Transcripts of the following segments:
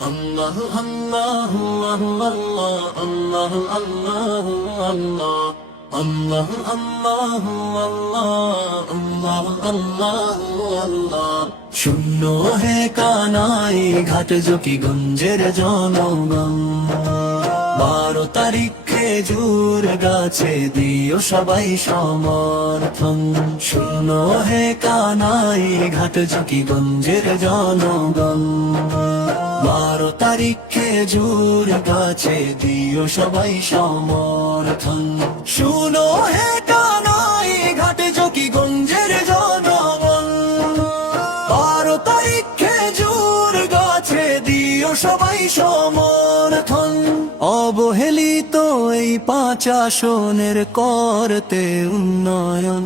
আল্লাহু আল্লাহু আল্লাহ আল্লাহু আল্লাহু আল্লাহ আল্লাহু আল্লাহু আল্লাহ আল্লাহু আল্লাহু আল্লাহ। শূন্য হে কানাই ঘাট জকিগঞ্জের জনগণ, 12 তারিখ খেজুর গাছে দিও সবাই সমর্থন। শূন্য হে কানাই ঘাট জকিগঞ্জের জনগণ, 12 তারিখ খেজুর গাছে দিও সবাই সমর্থন। শুনো হে কানাই ঘাটে জকিগঞ্জের জনগণ, 12 তারিখ খেজুর গাছে দিও সবাই সমর্থন। অবহেলিত এই 5 আসনের করতে উন্নয়ন,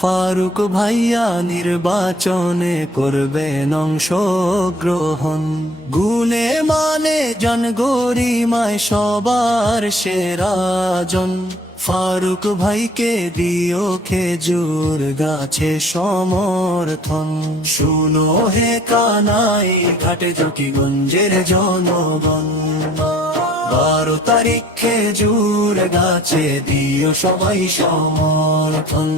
ফারুক ভাইয়া নির্বাচনে করবেন অংশগ্রহণ। গুণে মানে জনগরিমায় সবার সেরাজন, ফারুক ভাইকে দিও খেজুর গাছে সমর্থন। শুনো হে কানাই ঘাটে জকিগঞ্জের জনগণ, 12 তারিখ খেজুর গাছে দিও সবাই সমর্থন।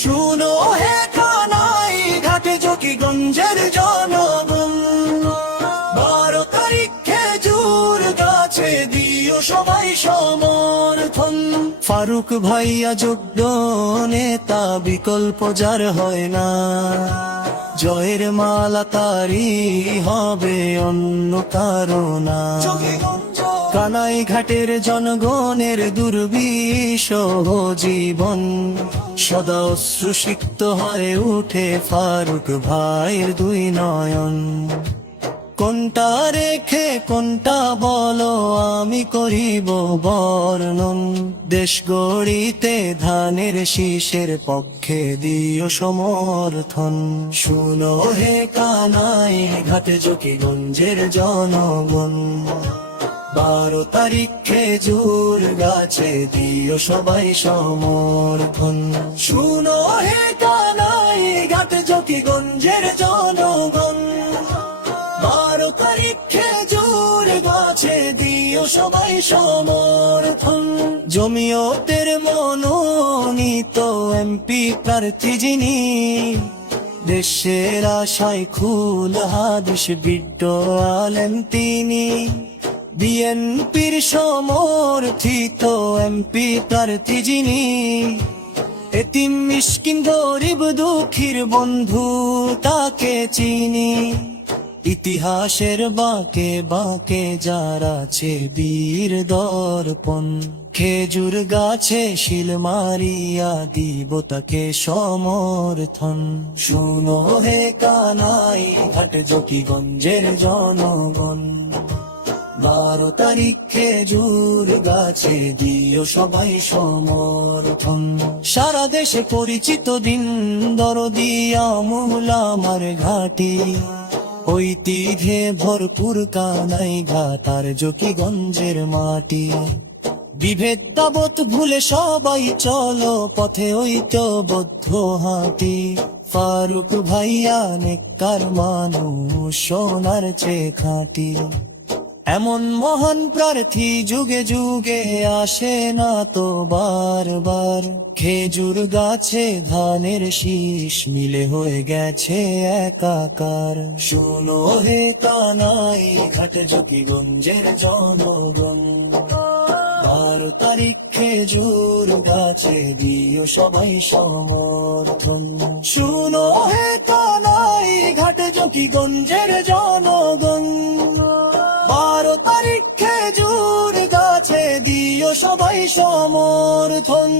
শুনো হে কানাই ঘাটে জকিগঞ্জের জনগণ, 12 তারিখ খেজুর গাছে দিও সবাই সমর্থন। ফারুক ভাইয়া যোগ্য নেতা, বিকল্প যার হয় না, জয়ের মালা তারি হবে অন্য কারো না। কানাই ঘাটের জনগণের দুর্বিষহ জীবন, সদা অশ্রুসিক্ত হয়ে উঠে ফারুক ভাইয়ের 2 নয়ন। কোনটা রেখে কোনটা বলো আমি করিব বর্ণন, দেশ গড়িতে ধানের শীষের পক্ষে দিও সমর্থন। শুনো হে কানাই ঘাটে জকিগঞ্জের জনগণ, 12 তারিখ খেজুর গাছে দিও সবাই সমর্থন। শুনো হে কানাই ঘাটে জকিগঞ্জের জনগণ, 12 তারিখ খেজুর গাছে দিও সবাই সমর্থন। জমিয়তের মনোনীত এমপি প্রার্থী যিনি, দেশের আশায় খুল হাদিস বিদ্য আলেন তিনি। বিএনপির সমর্থিত এমপি প্রার্থী যিনি, এতিম মিসকিন গরিব দুঃখীর বন্ধু তাকে চিনি। ইতিহাসের বাঁকে বাঁকে যার আছে বীর দর্পণ, খেজুর গাছে শিল মারিয়া দিব তাকে সমর্থন। শুনো হে কানাই ঘাট জকিগঞ্জের জনগণ, 12 তারিখ খেজুর গাছে দিও সবাই সমর্থন। সারা দেশে পরিচিত দিন দরদি আমুল আমার ঘাটি, ঐতিহ্যে ভরপুর কানাই ঘাট আর জকিগঞ্জের মাটি। বিভেদ তাবৎ ভুলে সবাই চলো পথে ঐক্যবদ্ধ হাঁটি। ফারুক ভাইয়া নেককার মানুষ সোনার চেয়ে খাঁটি, এমন মহান প্রার্থী যুগে যুগে আসে না তো বারবার। খেজুর গাছে ধানের শীষ মিলে হয়ে গেছে একাকার। শুনো হে কানাই ঘাট জকিগঞ্জের জনগণ, 12 তারিখ খেজুর গাছে দিও সবাই সমর্থন। শুনো হে কানাই ঘাট জকিগঞ্জের জনগণ, 12 তারিখ খেজুর গাছে দিও সবাই সমর্থন।